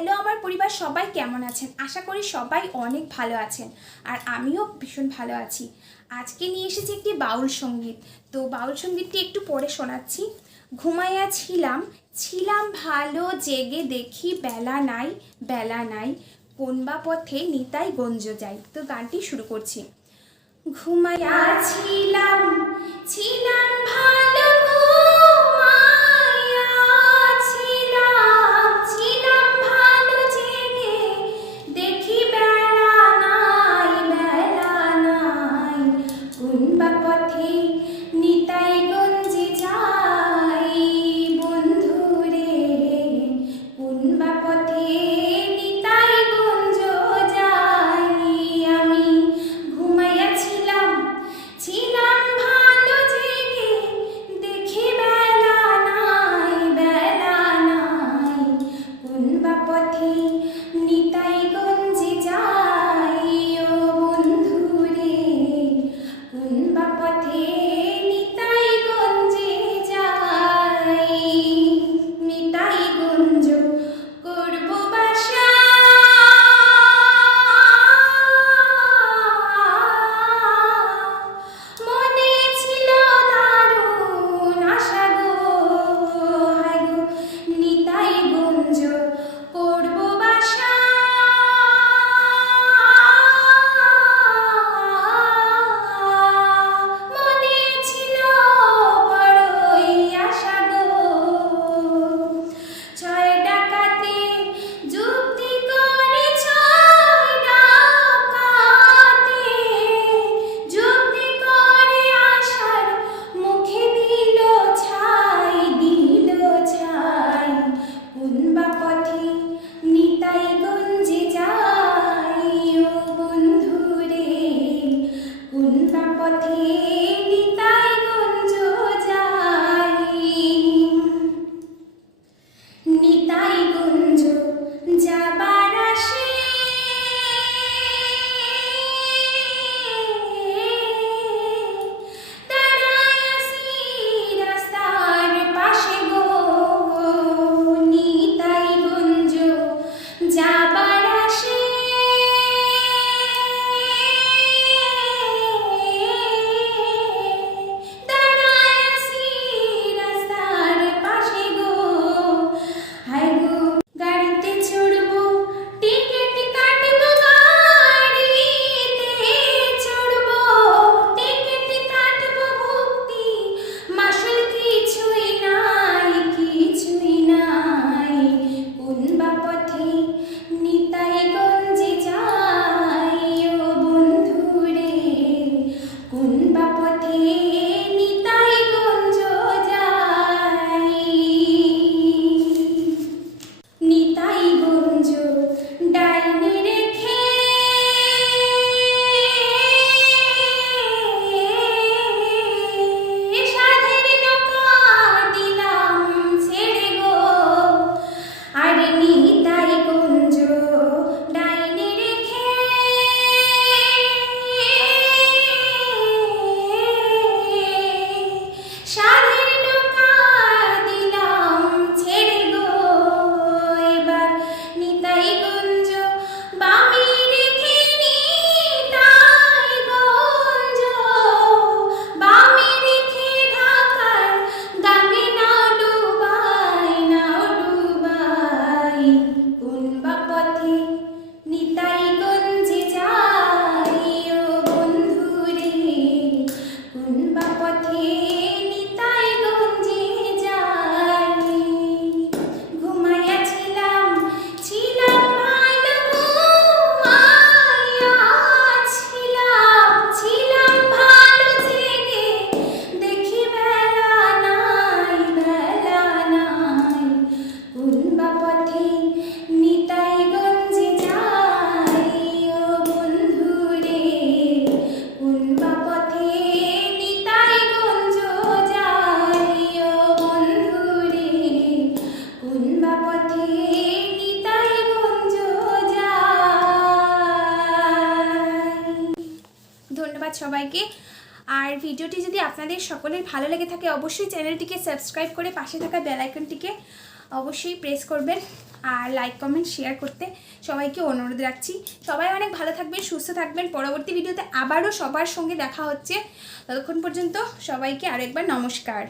Hello, আমার পরিবার সবাই কেমন আছেন? আশা করি সবাই অনেক ভালো আছেন আর আমিও ভীষণ ভালো আছি। আজকে নিয়ে এসেছি একটি বাউল সংগীত। তো বাউল সঙ্গীতটি একটু পরে শোনাচ্ছি। ঘুমাইয়া ছিলাম ছিলাম ভালো জেগে দেখি বেলা নাই বেলা নাই, কোনবা পথে নিতাই গঞ্জ যাই। তো গানটি শুরু করছি। ঘুমাইয়া ছিলাম ছিলাম ভালো পথে সবাইকে। আর ভিডিওটি যদি আপনাদের সকলের ভালো লেগে থাকে, অবশ্যই চ্যানেলটিকে সাবস্ক্রাইব করে পাশে থাকা বেলাইকনটিকে অবশ্যই প্রেস করবেন। আর লাইক, কমেন্ট, শেয়ার করতে সবাইকে অনুরোধ রাখছি। সবাই অনেক ভালো থাকবেন, সুস্থ থাকবেন। পরবর্তী ভিডিওতে আবারও সবার সঙ্গে দেখা হচ্ছে। ততক্ষণ পর্যন্ত সবাইকে আরেকবার নমস্কার।